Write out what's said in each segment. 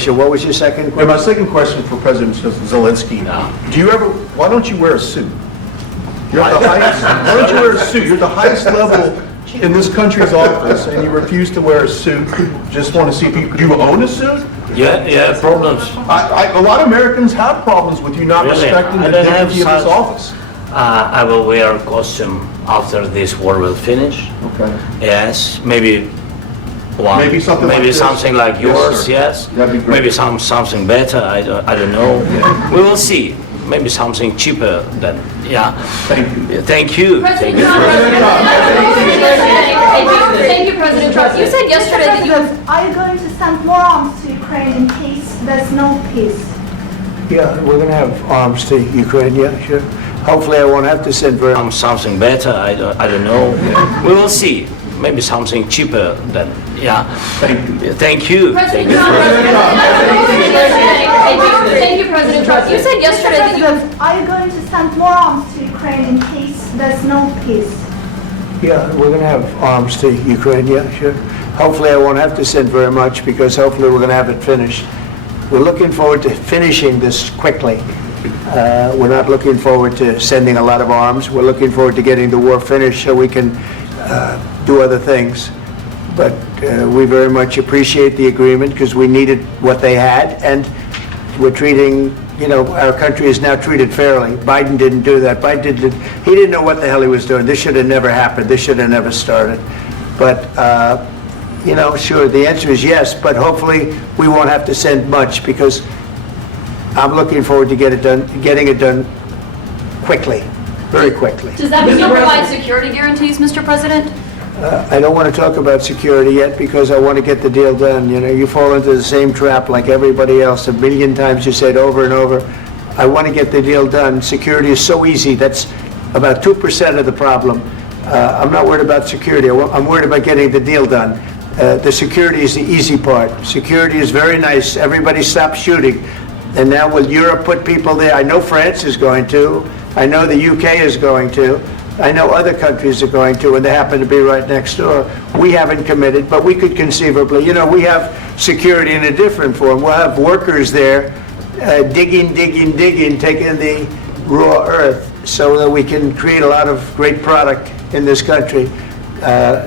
question. What was your second And question? my second question for President Zelensky, why don't you wear a suit? You're at the highest, why don't you wear a suit? You're at the highest level in this country's office, and you refuse to wear a suit. Just want to see if do you own a suit? Yeah, problems. A lot of Americans have problems with you not Really? respecting I the don't have dignity of this such- office. I will wear a costume after this war will finish. Okay. Yes, maybe one. Maybe something like this? something like Yes, yours. sir. Yes. That'd be great. Maybe something better. I don't know. We will see. Maybe something cheaper than. Yeah. Thank you. Thank you. President Thank Trump, thank you, President Trump. You said yesterday that you have. Are you going to send more arms to Ukraine in case there's no peace? Yeah, we're going to have arms to Ukraine, yeah, sure. Hopefully I won't have to send very much. something better. I don't know. We will see. Maybe something cheaper than. Yeah. Thank you. Thank you. President Trump, thank you, President Trump. You said yesterday that you have. Are you going to send more arms to Ukraine in case there's no peace? Yeah, we're going to have arms to Ukraine, yeah, sure. Hopefully I won't have to send very much because hopefully we're going to have it finished. We're looking forward to finishing this quickly. We're not looking forward to sending a lot of arms. We're looking forward to getting the war finished so we can do other things. But we very much appreciate the agreement because we needed what they had, and we're treating, our country is now treated fairly. Biden didn't do that. He didn't know what the hell he was doing. This should have never happened. This should have never started. But, sure, the answer is yes, but hopefully we won't have to send much because I'm looking forward to getting it done quickly, very quickly. Does that mean you'll provide security guarantees, Mr. President? I don't want to talk about security yet because I want to get the deal done. You fall into the same trap like everybody else. A million times you say it over and over. I want to get the deal done. Security is so easy. That's about 2% of the problem. I'm not worried about security. I'm worried about getting the deal done. The security is the easy part. Security is very nice. Everybody stopped shooting. And now will Europe put people there? I know France is going to. I know the UK is going to. I know other countries are going to, and they happen to be right next door. We haven't committed, but we could conceivably. We have security in a different form. We'll have workers there digging, taking the raw earth so that we can create a lot of great product in this country.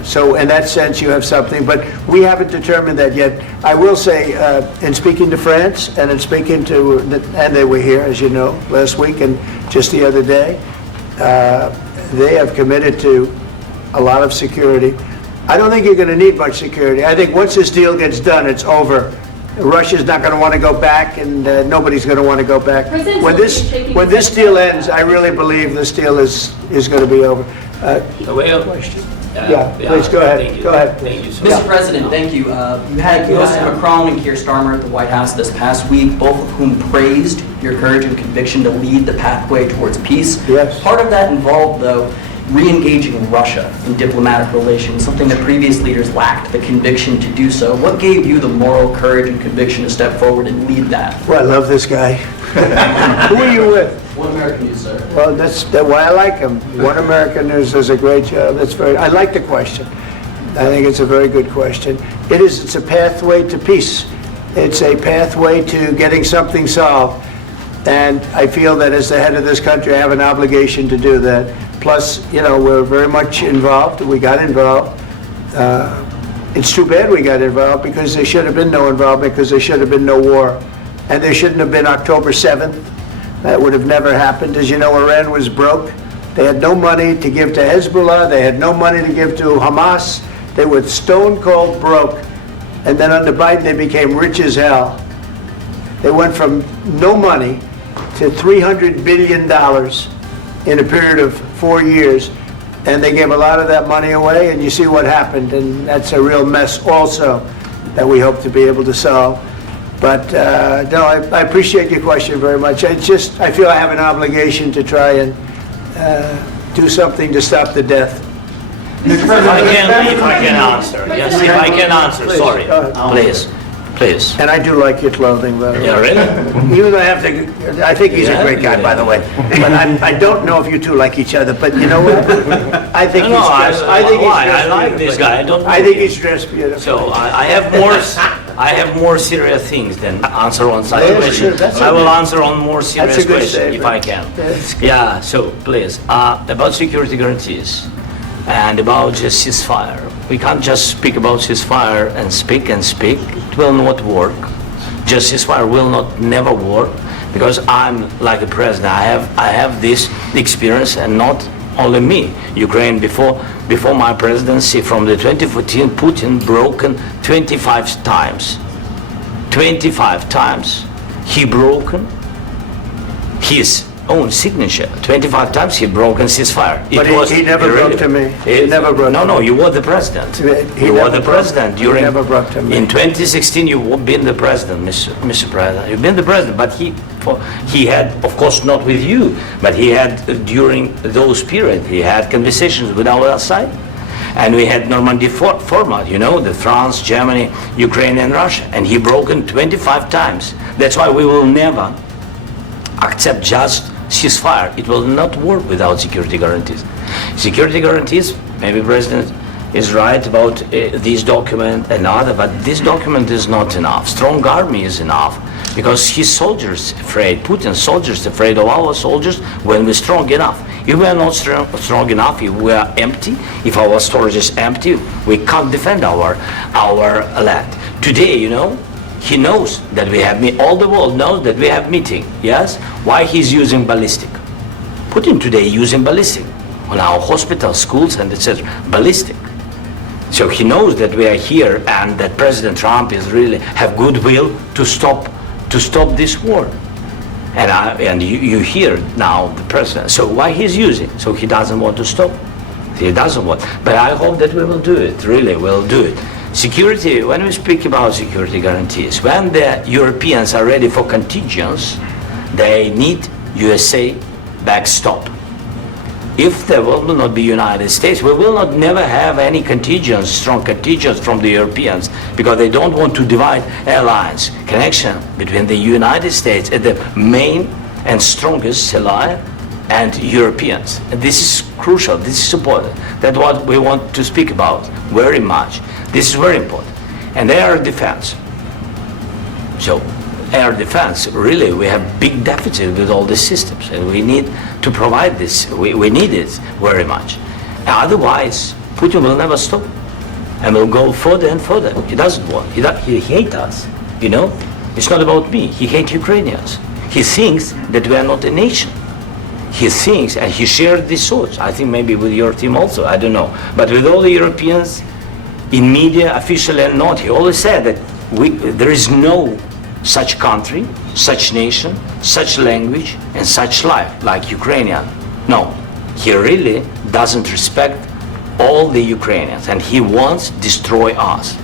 So in that sense, you have something, but we haven't determined that yet. I will say, in speaking to France and in speaking to, and they were here, as you know, last week and just the other day, they have committed to a lot of security. I don't think you're going to need much security. I think once this deal gets done, it's over. Russia's not going to want to go back, and nobody's going to want to go back. When this deal ends, I really believe this deal is going to be over. Question. Yeah, please go ahead. Thank you. Go ahead. Thank you so Mr. much. President, thank you. You had President Macron and Keir Starmer at the White House this past week, both of whom praised your courage and conviction to lead the pathway towards peace. Yes. Part of that involved, though, re-engaging Russia in diplomatic relations, something that previous leaders lacked the conviction to do so. What gave you the moral courage and conviction to step forward and lead that? Well, I love this guy. Who are you with? One American News, sir. Well, that's why I like him. One American News does a great job. I like the question. I think it's a very good question. It's a pathway to peace. It's a pathway to getting something solved. And I feel that as the head of this country, I have an obligation to do that. Plus, we're very much involved. We got involved. It's too bad we got involved because there should have been no involvement because there should have been no war. And there shouldn't have been October 7th. That would have never happened. As you know, Iran was broke. They had no money to give to Hezbollah. They had no money to give to Hamas. They were stone cold broke. And then under Biden, they became rich as hell. They went from no money to $300 billion in a period of 4 years. And they gave a lot of that money away, and you see what happened. And that's a real mess also that we hope to be able to solve. But no, I appreciate your question very much. I feel I have an obligation to try and do something to stop the death. If I can answer. Yes, if I can answer. Please, Sorry. go ahead. Please. And I do like your clothing, by the way. Yeah, really? Even though I think he's a great guy, by the way. But I don't know if you two like each other. But you know what? I think he's dressed. I like this guy. I think he's dressed beautiful. So I have more. I have more serious things than answer on such Yeah, questions. sure, that's I will okay. answer on more serious a good questions if I statement. can. That's good. Yeah, so please, about security guarantees and about just ceasefire. We can't just speak about ceasefire and speak and speak. It will not work. Just ceasefire will not never work because I'm like a president. I have this experience, and not only me. Ukraine before my presidency, from the 2014, Putin broken 25 times. 25 times he broken his own signature. 25 times he broken ceasefire. But he never broke to me. He never broke No, to no, me. you were the president. He You were never the broke- president he during. never broke to me. In 2016, you've been the president, Mr. President. You've been the president, but he had, of course, not with you, but he had during those periods, he had conversations with our side. And we had Normandy format, you know, the France, Germany, Ukraine, and Russia. And he broken 25 times. That's why we will never accept just ceasefire. It will not work without security guarantees. Security guarantees, maybe President is right about this document and other, but this document is not enough. Strong army is enough because his soldiers afraid, Putin's soldiers afraid of our soldiers when we're strong enough. If we are not strong enough, if we are empty, if our storage is empty, we can't defend our land. Today, you know, he knows that we have, all the world knows that we have meeting, yes? Why he's using ballistic? Putin today using ballistic on our hospitals, schools, and etc. Ballistic. So he knows that we are here and that President Trump is really have goodwill to stop this war. And you hear now the president. So why he's using? So he doesn't want to stop. He doesn't want. But I hope that we will do it. Really, we'll do it. Security. When we speak about security guarantees, when the Europeans are ready for contingents, they need USA backstop. If there will not be United States, we will not never have any contingents, strong contingents from the Europeans, because they don't want to divide alliance, connection between the United States and the main and strongest ally and Europeans. And this is crucial, this is important. That's what we want to speak about very much. This is very important. And air defense. So air defense, really, we have big deficit with all these systems, and we need to provide this. We need it very much. Otherwise, Putin will never stop, and will go further and further. He doesn't want. He hates us. You know, it's not about me. He hates Ukrainians. He thinks that we are not a nation. He thinks, and he shared these thoughts. I think maybe with your team also. I don't know, but with all the Europeans, in media, officially and not, he always said that there is no such country, such nation, such language, and such life like Ukrainian. No, he really doesn't respect all the Ukrainians, and he wants to destroy us.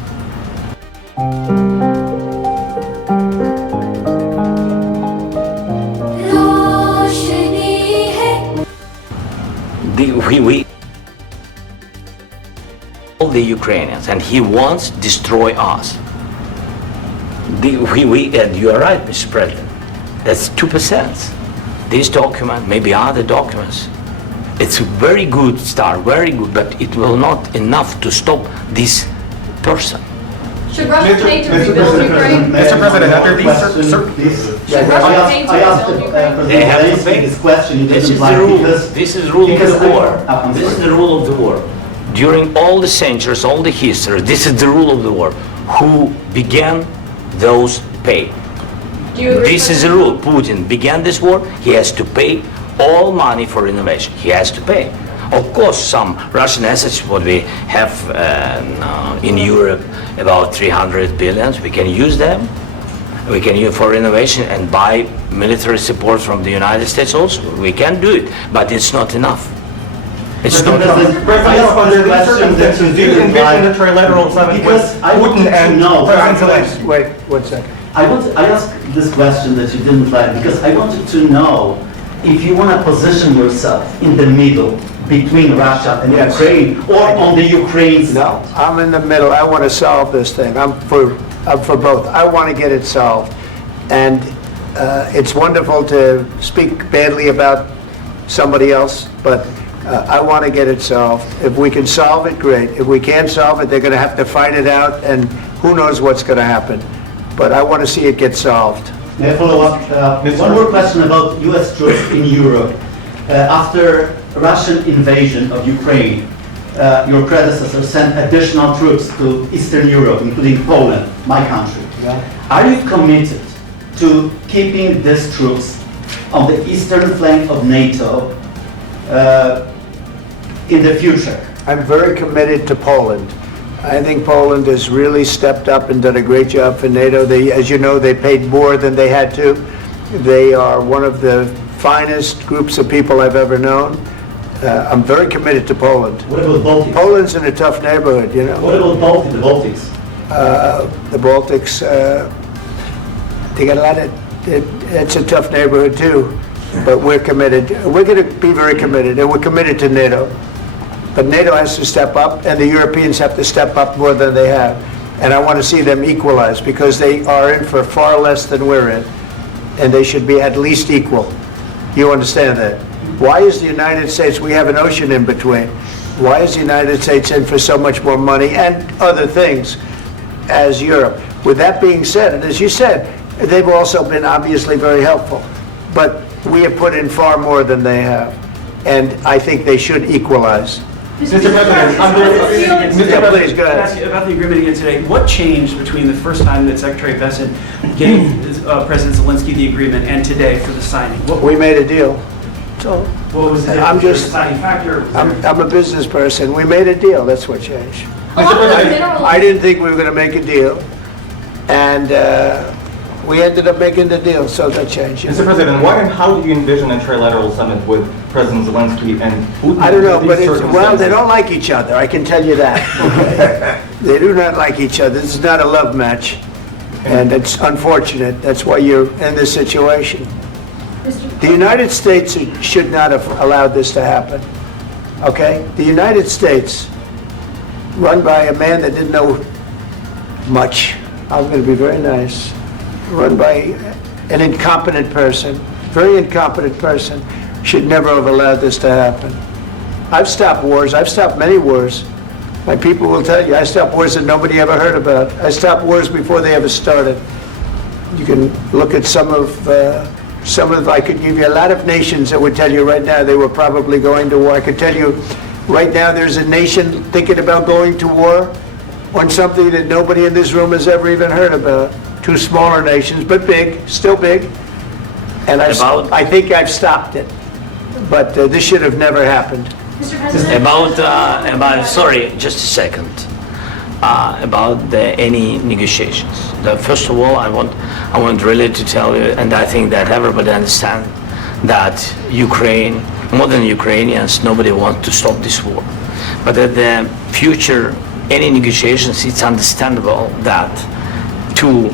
All the Ukrainians, and he wants to destroy us. And you are right, Mr. President. That's 2%. This document, maybe other documents, it's a very good start, very good, but it will not enough to stop this person. Should Russia pay to rebuild Ukraine? Mr. President, after these Should Russia pay to I asked rebuild Ukraine? They have to Zelensky pay. this question. This is the rule. This is the rule of the war. This is the rule of the war. During all the centuries, all the history, this is the rule of the war. Who began, those pay. Do you agree, This is the rule. Putin began this war. He has to pay all money for innovation. He has to pay. Of course, some Russian assets, what we have in Europe, about 300 billions, we can use them. We can use for innovation and buy military support from the United States also. We can do it, but it's not enough. It's not enough. Under these circumstances, do you envision a trilateral summit with Putin and President Zelensky? Wait, 1 second. I asked this question that you didn't like because I wanted to know if you want to position yourself in the middle between Russia and Yes. Ukraine or on the Ukraine's No, I'm in the middle. I want to solve this thing. I'm for both. I want to get it solved. And it's wonderful to speak badly about somebody else, but I want to get it solved. If we can solve it, great. If we can't solve it, they're going to have to fight it out, and who knows what's going to happen. But I want to see it get solved. May I follow up? One more question about U.S. troops in Europe. After Russian invasion of Ukraine, your predecessor sent additional troops to Eastern Europe, including Poland, my country. Are you committed to keeping these troops on the eastern flank of NATO in the future? I'm very committed to Poland. I think Poland has really stepped up and done a great job for NATO. They, as you know, they paid more than they had to. They are one of the finest groups of people I've ever known. I'm very committed to Poland. What about Baltics? Poland's in a tough neighborhood, you know. What about the Baltics? The Baltics, they got a lot of, it's a tough neighborhood too, but we're committed. We're going to be very committed, and we're committed to NATO. But NATO has to step up, and the Europeans have to step up more than they have. And I want to see them equalize, because they are in for far less than we're in, and they should be at least equal. You understand that? Why is the United States, we have an ocean in between, why is the United States in for so much more money and other things as Europe? With that being said, and as you said, they've also been obviously very helpful, but we have put in far more than they have, and I think they should equalize. Mr. President, Please, go ahead. ask you about the agreement again today. What changed between the first time that Secretary Bessent gave President Zelensky the agreement and today for the signing? We made a deal. So What was the I'm just- deciding factor? I'm a business person. We made a deal. That's what changed. Along with mineral. I didn't think we were going to make a deal, and we ended up making the deal, so that changed. Mr. President, why and how do you envision a trilateral summit with President Zelensky and Putin? I don't know, under but these well, they circumstances? don't like each other, I can tell you that. Okay? They do not like each other. This is not a love match, and it's unfortunate. That's why you're in this situation. The United States should not have allowed this to happen, okay? The United States, run by a man that didn't know much, I'm going to be very nice, run by an incompetent person, very incompetent person, should never have allowed this to happen. I've stopped wars. I've stopped many wars. My people will tell you, I stopped wars that nobody ever heard about. I stopped wars before they ever started. You can look at some of, I could give you a lot of nations that would tell you right now they were probably going to war. I could tell you right now there's a nation thinking about going to war on something that nobody in this room has ever even heard about. Two smaller nations, but big, still big. And I think I've stopped it. But this should have never happened. Mr. President. About sorry, just a second. About any negotiations. First of all, I want really to tell you, and I think that everybody understands that Ukraine, modern Ukrainians, nobody wants to stop this war. But at the future, any negotiations, it's understandable that two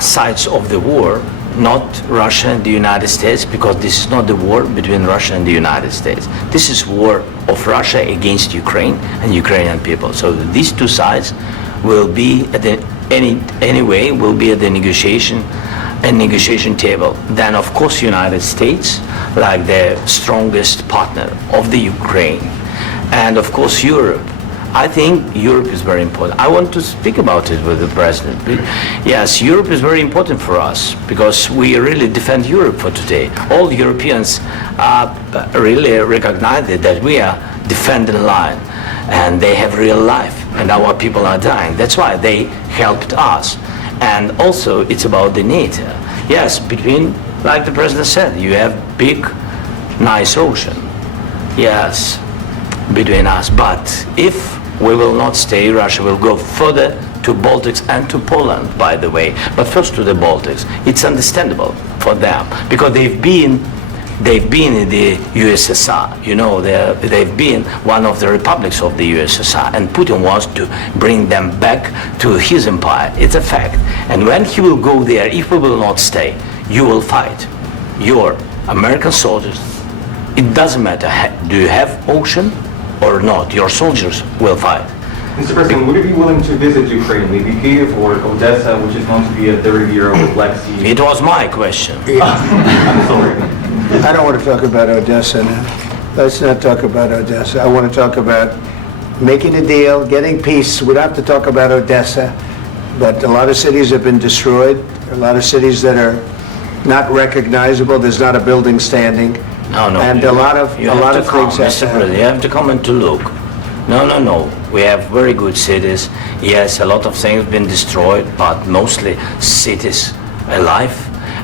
sides of the war, not Russia and the United States, because this is not the war between Russia and the United States. This is war of Russia against Ukraine and Ukrainian people. So these two sides will be at the anyway will be at the negotiation table. Then of course United States, like the strongest partner of the Ukraine, and of course Europe. I think Europe is very important. I want to speak about it with the president. Yes, Europe is very important for us because we really defend Europe for today. All Europeans really recognize that we are defending line, and they have real life, and our people are dying. That's why they helped us. And also, it's about the NATO. Yes, between, like the president said, you have big, nice ocean. Yes, between us. But if we will not stay, Russia will go further to Baltics and to Poland, by the way. But first to the Baltics. It's understandable for them because they've been in the USSR. You know, they've been one of the republics of the USSR, and Putin wants to bring them back to his empire. It's a fact. And when he will go there, if we will not stay, you will fight. Your American soldiers, it doesn't matter, do you have ocean or not, your soldiers will fight. Mr. President, would you be willing to visit Ukraine, maybe Kyiv or Odessa, which is known to be at the riviera of the Black Sea? It was my question. I'm sorry. I don't want to talk about Odessa now. Let's not talk about Odessa. I want to talk about making a deal, getting peace. We don't have to talk about Odessa. But a lot of cities have been destroyed, a lot of cities that are not recognizable, there's not a building standing. No. And a lot of You have to come, things have Mr. to President, you happen. have to come and to look. No. We have very good cities. Yes, a lot of things have been destroyed, but mostly cities alive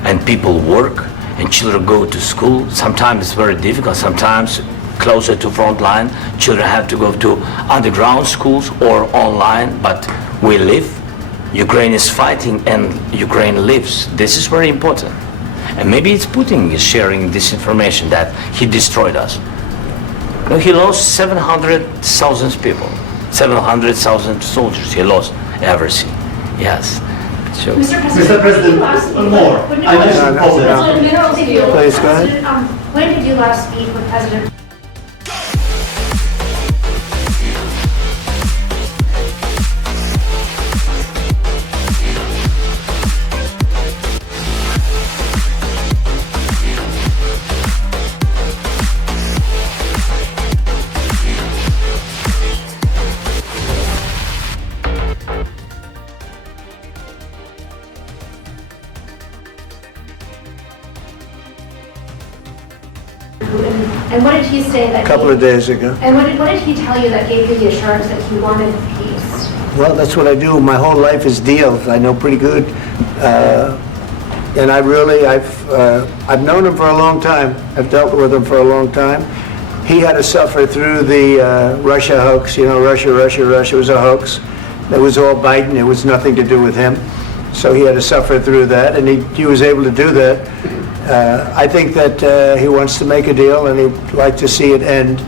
and people work and children go to school. Sometimes it's very difficult. Sometimes closer to front line, children have to go to underground schools or online, but we live. Ukraine is fighting and Ukraine lives. This is very important. And maybe it's Putin is sharing this information that he destroyed us. No, he lost 700,000 people, 700,000 soldiers. He lost everything. Yes. So, Mr. Mr. President, one more. I mentioned No, Poland. President, mineral deal. Please, go ahead. When did you last speak with President? And what did he say that? A couple of days ago. And what did he tell you that gave you the assurance that he wanted peace? Well, that's what I do. My whole life is deals. I know pretty good. And I've known him for a long time. I've dealt with him for a long time. He had to suffer through the Russia hoax. You know, Russia was a hoax. It was all Biden. It was nothing to do with him. So he had to suffer through that, and he was able to do that. I think that he wants to make a deal, and he'd like to see it end.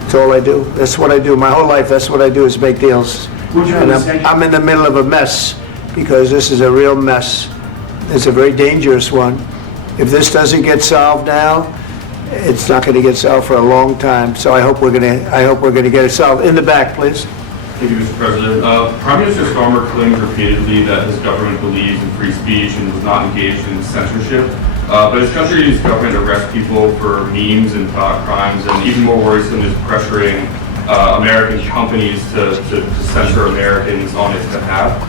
That's all I do. That's what I do. My whole life, that's what I do, is make deals. And I'm in the middle of a mess, because this is a real mess. It's a very dangerous one. If this doesn't get solved now, it's not going to get solved for a long time. So I hope we're going to get it solved. In the back, please. Thank you, Mr. President. Prime Minister Starmer claimed repeatedly that his government believes in free speech and was not engaged in censorship. But his country's government arrests people for memes and thought crimes, and even more worrisome is pressuring American companies to censor Americans on its behalf.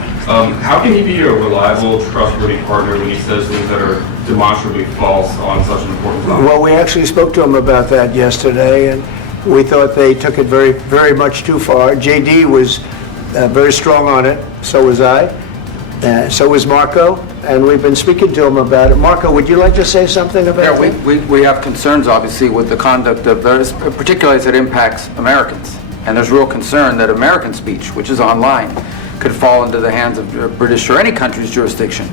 How can he be a reliable, trustworthy partner when he says things that are demonstrably false on such an important topic? Well, we actually spoke to him about that yesterday, and we thought they took it very, very much too far. JD was very strong on it, so was I, so was Marco, and we've been speaking to him about it. Marco, would you like to say something about that? Yeah, we have concerns, obviously, with the conduct of those, particularly as it impacts Americans. And there's real concern that American speech, which is online, could fall into the hands of British or any country's jurisdiction.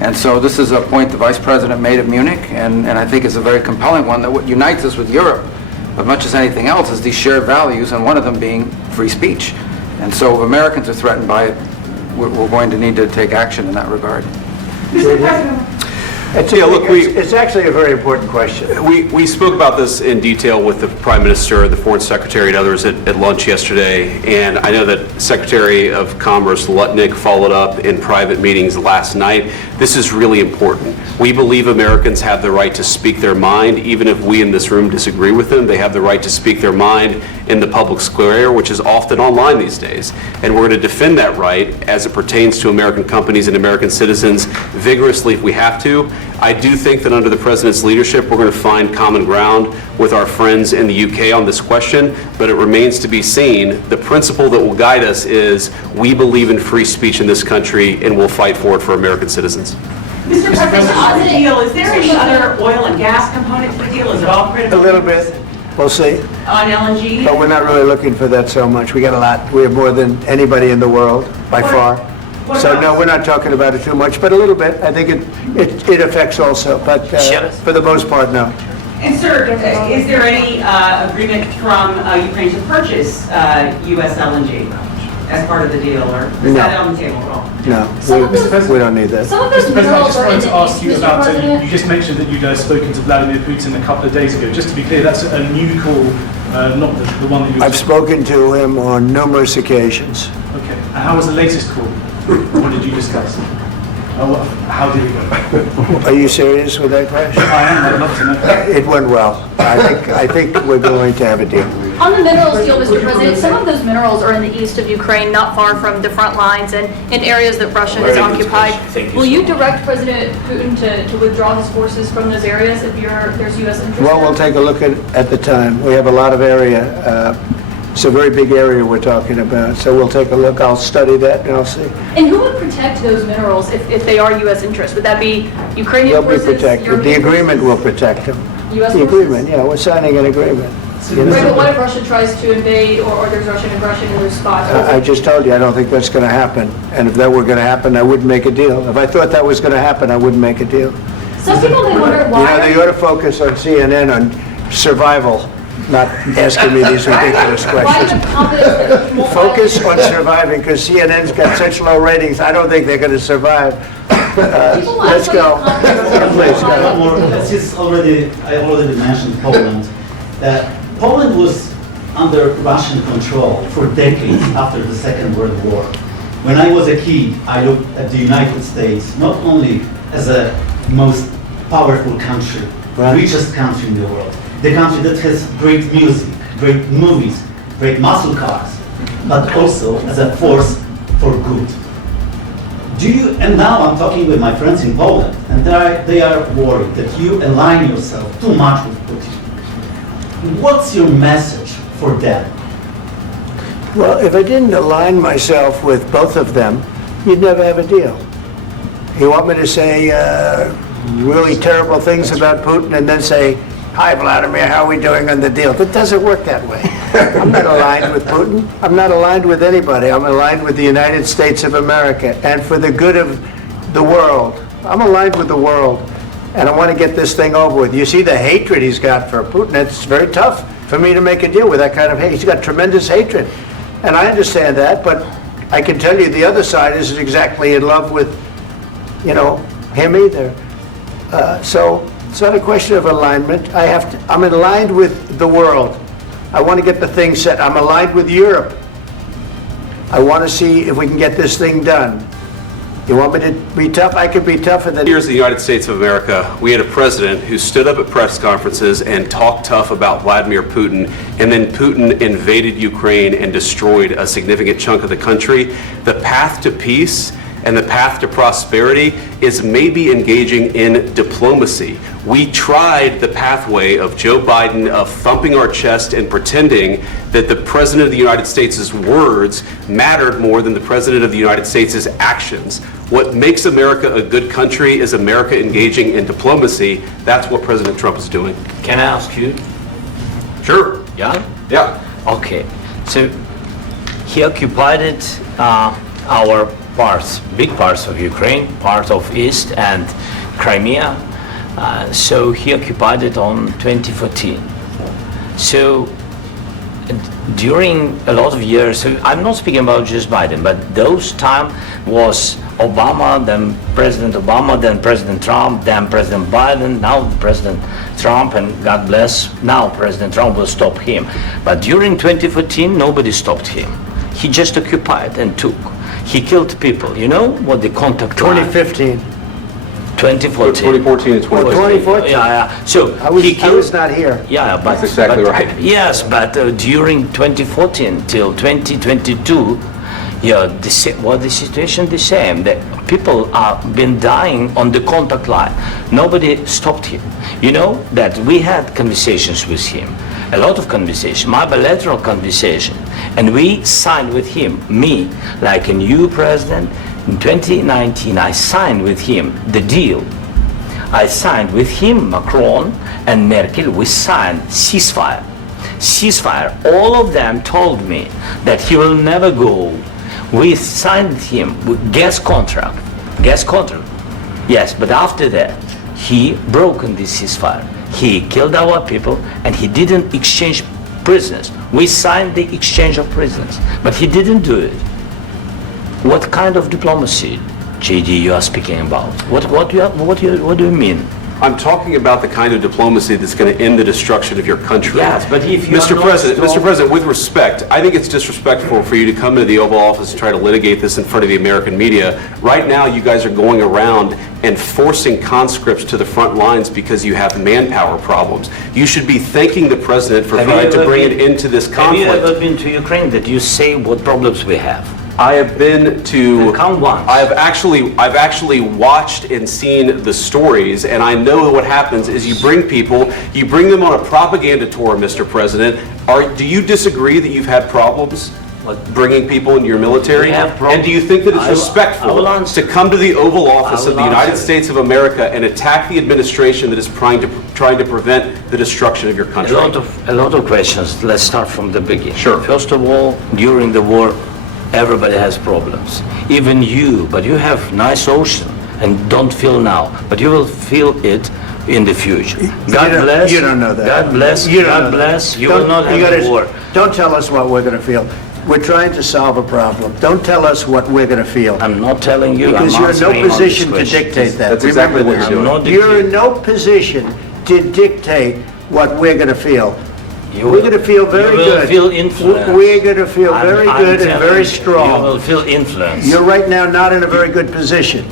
And so this is a point the Vice President made at Munich, and I think is a very compelling one, that what unites us with Europe, as much as anything else, is these shared values, and one of them being free speech. And so if Americans are threatened by it, we're going to need to take action in that regard. Mr. President, It's actually a very important question. We spoke about this in detail with the Prime Minister, the Foreign Secretary, and others at lunch yesterday, and I know that Secretary of Commerce Lutnick followed up in private meetings last night. This is really important. We believe Americans have the right to speak their mind, even if we in this room disagree with them. They have the right to speak their mind in the public square, which is often online these days. And we're going to defend that right as it pertains to American companies and American citizens vigorously if we have to. I do think that under the President's leadership, we're going to find common ground with our friends in the UK on this question, but it remains to be seen. The principle that will guide us is we believe in free speech in this country, and we'll fight for it for American citizens. Mr. President, on the deal, is there any other oil and gas component to the deal? Is it all critical? A little bit. We'll see. On LNG? But we're not really looking for that so much. We got a lot. We have more than anybody in the world, by far. So no, we're not talking about it too much, but a little bit. I think it affects also, but for the most part, no. And sir, is there any agreement from Ukraine to purchase U.S. LNG as part of the deal, or is that on the table at all? No, we don't need that. Some of those Mr. President, I minerals just are in wanted to ask the you Mr. about, President. you just mentioned that you'd spoken to Vladimir Putin a couple of days ago. Just to be clear, that's a new call, not the one that you... I've spoken to him on numerous occasions. Okay, and how was the latest call? What did you discuss? How did it go? Are you serious with that question? I am, I'd love to know. It went well. I think we're going to have a deal. On the minerals deal, Mr. President, some of those minerals are in the east of Ukraine, not far from the front lines and in areas that Russia has Very good occupied. question. Thank you Will so you much. direct President Putin to withdraw his forces from those areas if there's U.S. interest? Well, we'll take a look at the time. We have a lot of area. It's a very big area we're talking about, so we'll take a look. I'll study that and I'll see. And who would protect those minerals if they are U.S. interests? Would that be Ukrainian They'll be forces? protected. The European agreement forces? will protect them. U.S. The forces? agreement, yeah, we're signing an agreement. You know? Right, but what if Russia tries to invade or there's Russian aggression in those spots? I just told you, I don't think that's going to happen. And if that were going to happen, I wouldn't make a deal. If I thought that was going to happen, I wouldn't make a deal. Some people may wonder You why. know, they ought to focus on CNN on survival, not asking me these ridiculous Why questions. the confidence that people won't Focus on surviving, because CNN's got such low ratings, I don't think they're going to survive. Let's go. Please, One go. more, I already mentioned Poland. Poland was under Russian control for decades after the Second World War. When I was a kid, I looked at the United States not only as a most powerful country, richest country in the world, the country that has great music, great movies, great muscle cars, but also as a force for good. And now I'm talking with my friends in Poland, and they are worried that you align yourself too much with Putin. What's your message for them? Well, if I didn't align myself with both of them, you'd never have a deal. You want me to say really terrible things about Putin and then say, "Hi, Vladimir, how are we doing on the deal?" That doesn't work that way. I'm not aligned with Putin. I'm not aligned with anybody. I'm aligned with the United States of America and for the good of the world. I'm aligned with the world, and I want to get this thing over with. You see the hatred he's got for Putin. It's very tough for me to make a deal with that kind of hate. He's got tremendous hatred, and I understand that, but I can tell you the other side isn't exactly in love with, him either. So it's not a question of alignment. I'm aligned with the world. I want to get the thing set. I'm aligned with Europe. I want to see if we can get this thing done. You want me to be tough? I can be tougher than... Years of the United States of America, we had a president who stood up at press conferences and talked tough about Vladimir Putin, and then Putin invaded Ukraine and destroyed a significant chunk of the country. The path to peace and the path to prosperity is maybe engaging in diplomacy. We tried the pathway of Joe Biden of thumping our chest and pretending that the President of the United States' words mattered more than the President of the United States' actions. What makes America a good country is America engaging in diplomacy. That's what President Trump is doing. Can I ask you? Sure. Yeah? Yeah. Okay. So he occupied our parts, big parts of Ukraine, part of East and Crimea. So he occupied it on 2014. So during a lot of years, so I'm not speaking about just Biden, but those time was Obama, then President Obama, then President Trump, then President Biden, now President Trump, and God bless, now President Trump will stop him. But during 2014, nobody stopped him. He just occupied and took. He killed people. You know what the contact line? 2015. 2014 2014. and 2015. 2014. Yeah. So I he was not here. Yeah, but That's exactly but- right. Yes, but during 2014 till 2022, the situation the same. The people are been dying on the contact line. Nobody stopped him. You know that we had conversations with him, a lot of conversation, my bilateral conversation, and we signed with him, me, like a new president. In 2019, I signed with him the deal. I signed with him, Macron and Merkel, we signed ceasefire. Ceasefire. All of them told me that he will never go. We signed him with gas contract. Yes, but after that, he broken this ceasefire. He killed our people and he didn't exchange prisoners. We signed the exchange of prisoners, but he didn't do it. What kind of diplomacy, JD, you are speaking about? What do you mean? I'm talking about the kind of diplomacy that's going to end the destruction of your country. Yes, but if you Mr. are not President, strong- Mr. President, with respect, I think it's disrespectful for you to come into the Oval Office and try to litigate this in front of the American media. Right now, you guys are going around and forcing conscripts to the front lines because you have manpower problems. You should be thanking the President for Have you trying to ever bring been- an end to this Have you conflict. ever been to Ukraine that you say what problems we have? I have been to. Come once. I've actually watched and seen the stories, and I know what happens is you bring people, you bring them on a propaganda tour, Mr. President. Do you disagree that you've had problems bringing people into your military? We have problems. And do you think that it's I will respectful answer. to come to the Oval Office I of will the United answer. States of America and attack the administration that is trying to prevent the destruction of your country? A lot of questions. Let's start from the beginning. Sure. First of all, during the war, everybody has problems. Even you, but you have nice ocean and don't feel now, but you will feel it in the future. God bless. You don't know that. God bless. You don't know God that. bless. You Don't- will not you have gotta- a war. Don't tell us what we're going to feel. We're trying to solve a problem. Don't tell us what we're going to feel. I'm not telling you. Because I'm you're in no answering all these position to questions. dictate that. That's exactly what Remember you're this. doing. I'm not You're in no position to dictate what we're going to feel. You We're will- going to feel very you will good. feel influence. We're going to feel very I'm good and telling very you, strong. You will feel influence. You're right now not in a very good position.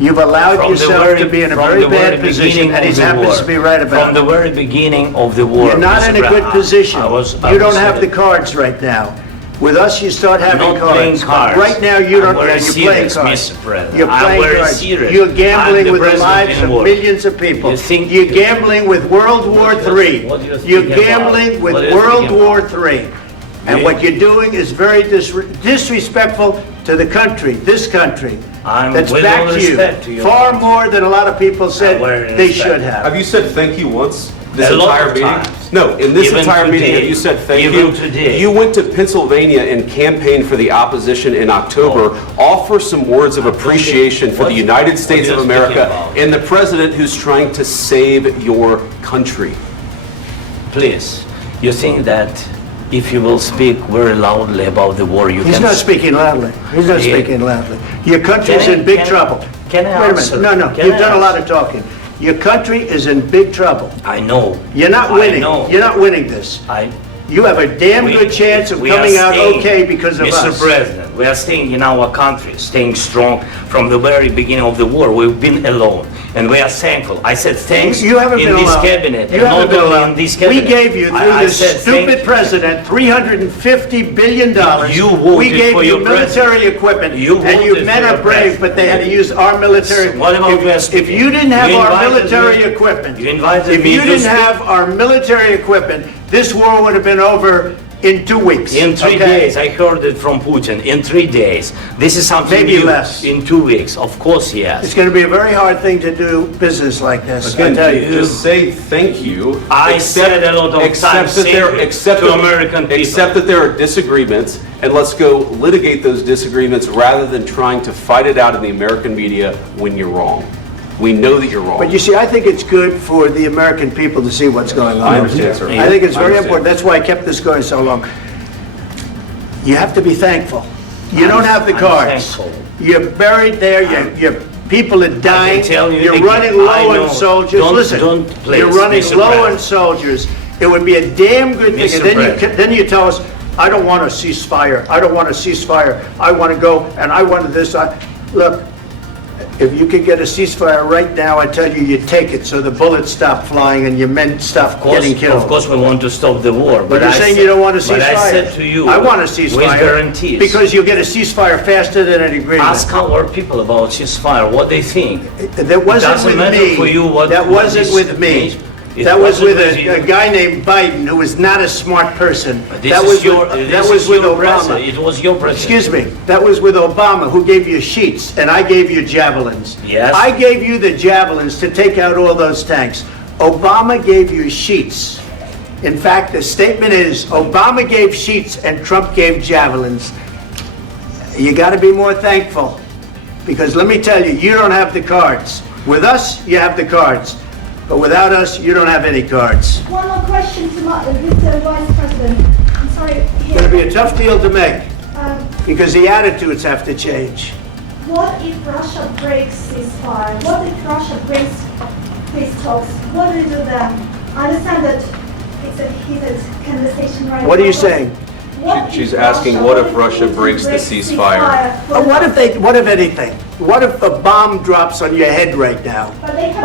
You've allowed From the yourself very- to be in a from very the bad very position, beginning and he of the happens war. to be right about From the it. very beginning of the war. You're not Mr. in a good Brown, position. I You don't have the cards right now. With us, you start having not playing cards. Right now, you don't. I'm very You're playing serious, cards. Mr. President. You're I'm playing very cards. serious. You're I'm gambling the with the president lives in of war. millions of people. You think- You're gambling with World War III. what do you think You're about? gambling with What do you World think War about? III. And Yeah. what you're doing is very disrespectful to the country, this country. I'm That's with back all to you. respect to your Far country. more than a lot of people said very they respect. should have. Have you said thank you once? This A lot entire of meeting? times. No, in this Even entire meeting, today. have you said thank Even you? today. You went to Pennsylvania and campaigned for the opposition in October. Offer some words of appreciation for the United States what of are you speaking America about? and the president who's trying to save your country. Please, you think that if you will speak very loudly about the war, you He's can... not speaking loudly. He's not Yeah. speaking loudly. Your country's Can I- in big can I- trouble. can I Wait a answer? minute. No, Can you've I done a lot answer? of talking. Your country is in big trouble. I know. You're not I winning. know. You're not winning this. You have a damn We- good chance of we are coming out staying- okay because of Mr. us. President, we are staying in our country, staying strong from the very beginning of the war. We've been alone, and we are thankful. I said thanks You haven't in been this alone. cabinet, You and haven't not been only alone. in this We cabinet. gave you, through I this said thank stupid you. president, $350 billion. You voted We gave for you your military president. equipment, You and you voted men for are your brave, president. but they had to use our military. What about you are If you didn't have You our invited military me- equipment, You invited if me you to didn't speak. have our military equipment, this war would have been over in 2 weeks. In 3 okay? days, I heard it from Putin. In 3 days, this is something Maybe new. less. In 2 weeks, of course, yes. It's going to be a very hard thing to do business like this. I Again, tell you. just say thank you. I said a lot of accept times that there- thank you accept to that- American people. Accept that there are disagreements, and let's go litigate those disagreements rather than trying to fight it out in the American media when you're wrong. We know that you're wrong. But you see, I think it's good for the American people to see what's going on. I understand, sir. I think it's I very understand. important. That's why I kept this going so long. You have to be thankful. You don't have the I'm cards. thankful. You're buried there. Your people are dying. tell you You're again, running I low know. on soldiers. Don't- Listen, don't please, you're running Mr. low President. on soldiers. It would be a damn good thing. Mr. And then President. then you tell us, I don't want a ceasefire. I don't want a ceasefire. I want to go and I want this. Look, if you could get a ceasefire right now, I tell you, you take it so the bullets stop flying and your men stop getting killed. Of course, we want to stop the war. But you're I saying said- you don't want a ceasefire. But I said to you, I want a with ceasefire. guarantees. Because you'll get a ceasefire faster than an agreement. Ask our people about ceasefire, what they think. That wasn't doesn't with matter me. for you what- That what wasn't this with me. means. It That was wasn't with you. a guy named Biden, who was not a smart person. This That is was your, with, this that was is with your Obama. president. It was your president. Excuse me, that was with Obama, who gave you sheets, and I gave you javelins. Yes. I gave you the javelins to take out all those tanks. Obama gave you sheets. In fact, the statement is, Obama gave sheets and Trump gave javelins. You gotta be more thankful, because let me tell you, you don't have the cards. With us, you have the cards, but without us, you don't have any cards. One more question to Mr. Vice President. I'm sorry. It's gonna be a tough deal to make, Um, because the attitudes have to change. What if Russia breaks ceasefire? What if Russia breaks peace talks, what do you do then? I understand that it's a heated conversation right now. What are you saying? What She's if asking, what if Russia breaks the ceasefire? What if anything? What if a bomb drops on your head right now?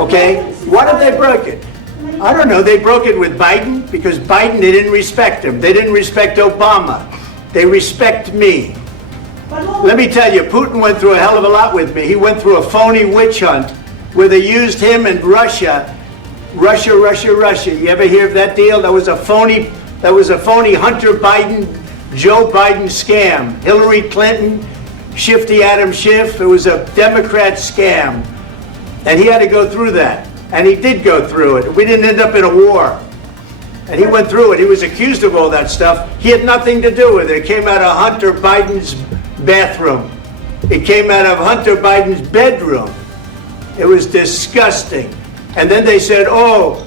Okay? What if they broke it? I don't know. They broke it with Biden because Biden, they didn't respect him. They didn't respect Obama. They respect me. Let me tell you, Putin went through a hell of a lot with me. He went through a phony witch hunt where they used him and Russia. Russia. You ever hear of that deal? That was a phony Hunter Biden, Joe Biden scam. Hillary Clinton, Shifty Adam Schiff. It was a Democrat scam. And he had to go through that. And he did go through it. We didn't end up in a war. And he went through it. He was accused of all that stuff. He had nothing to do with it. It came out of Hunter Biden's bathroom. It came out of Hunter Biden's bedroom. It was disgusting. And then they said, oh,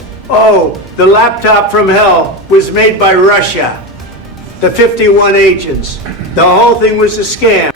the laptop from hell was made by Russia. The 51 agents. The whole thing was a scam.